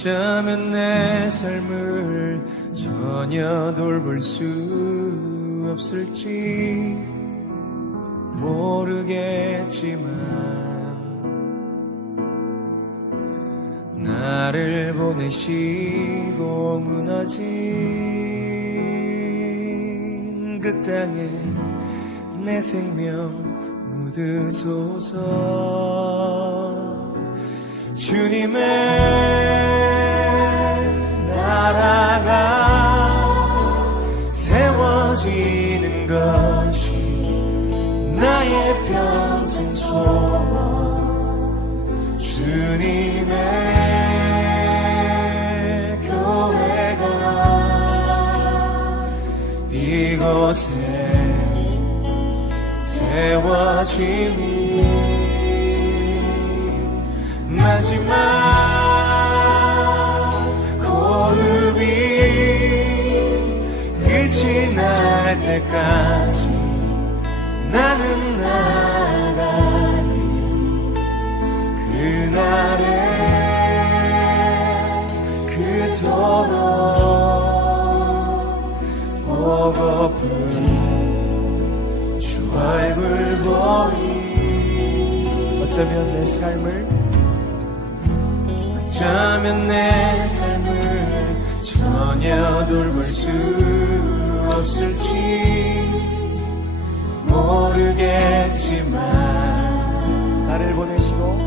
어쩌면 내 삶을 전혀 돌볼 수 없을지 모르겠지만 나를 보내시고 무너진 그 땅에 내 생명 묻으소서. 주님의 나라가 세워지는 것이 나의 평생 소원. 주님의 교회가 이곳에 세워지니 마지막 날 때까지 나는 나가리 그날에 그토록 보고픈 주 얼굴 보니 어쩌면 내 삶을? 어쩌면 내 삶을 전혀 돌볼 수 없을지 모르겠지만 나를 보내시고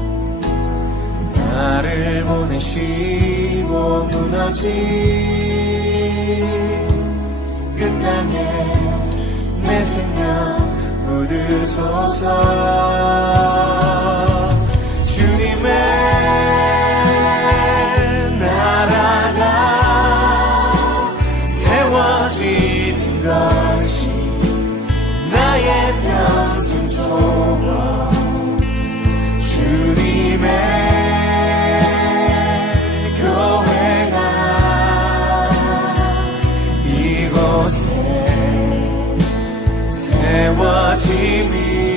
나를 보내시고 무너진 그 땅에 내 생명 묻으소서 세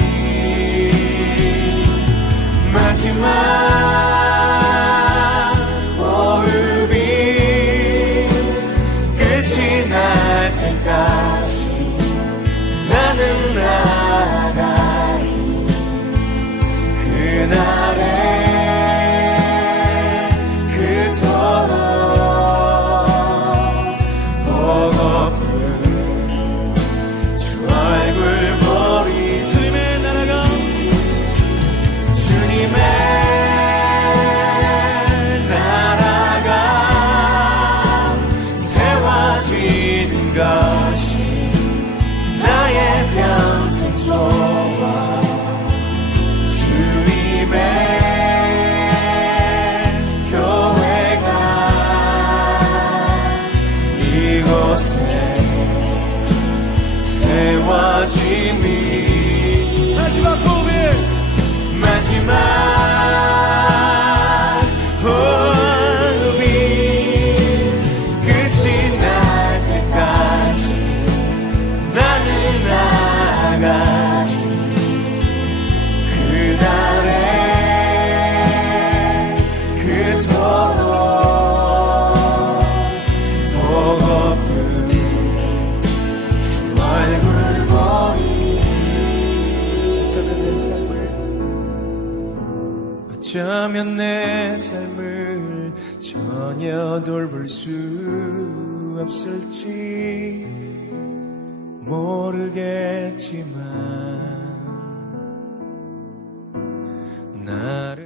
어쩌면 내 삶을 전혀 돌볼 수 없을지 모르겠지만 나를